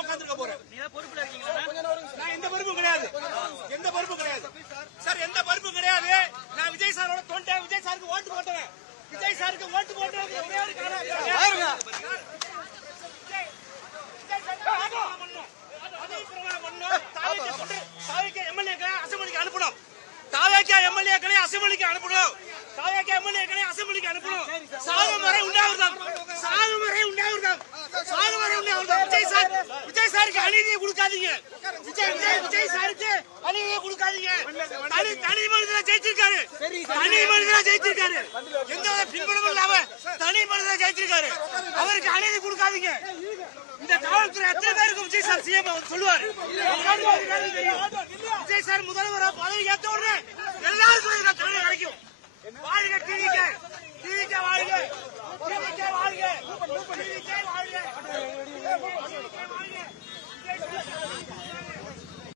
தான் உட்கார்ந்துருக்க போறேன். நான் எந்த பொறுப்பும் கிடையாது, எந்த பொறுப்பும் கிடையாது சார், எந்த பொறுப்பும் கிடையாது. நான் விஜய் சாரோட தொண்டை, விஜய் சாருக்கு ஓட்டு போட்டவன், விஜய் சாருக்கு ஓட்டு போட்டவன் ஒரே ஒரு காரணம் அசம்பிளிக்கு அனுப்பணும். தாவேக்கா எம்எல்ஏக்களை அசம்பிளிக்கு அனுப்பணும். தாவேக்கா எம்எல்ஏக்களை அசம்பிளிக்கு அனுப்பணும். சாகுமுறை உண்டாகுதான், சாகுமுறை உண்டாகுதான், சாகுமுறை உண்டாகுதான். விஜய் சாருக்கு அநீதியை கொடுக்காதீங்க. விஜய் சாருக்கு அநீதியை கொடுக்காதீங்க. தனி மனிதனா ஜெயிச்சிருக்காரு, தனி மனிதனா ஜெயிச்சிருக்காரு, எந்த பின்புலமும் இல்லாம தனி மனிதனா ஜெயிச்சிருக்காரு. அவருக்கு அநீதி கொடுக்காதீங்க. இந்த காவல்துறை எத்தனை பேருக்கு விஜய் சார் சிஎம் சொல்லுவாரு. விஜய் சார் முதல்வர் பதவி ஏற்ற உடனே எல்லாருக்கும் தண்டனை கிடைக்கும். வாழ்க டிவிகே, டிவிகே வாழ்க, டிவிகே வாழ்க, டிவிகே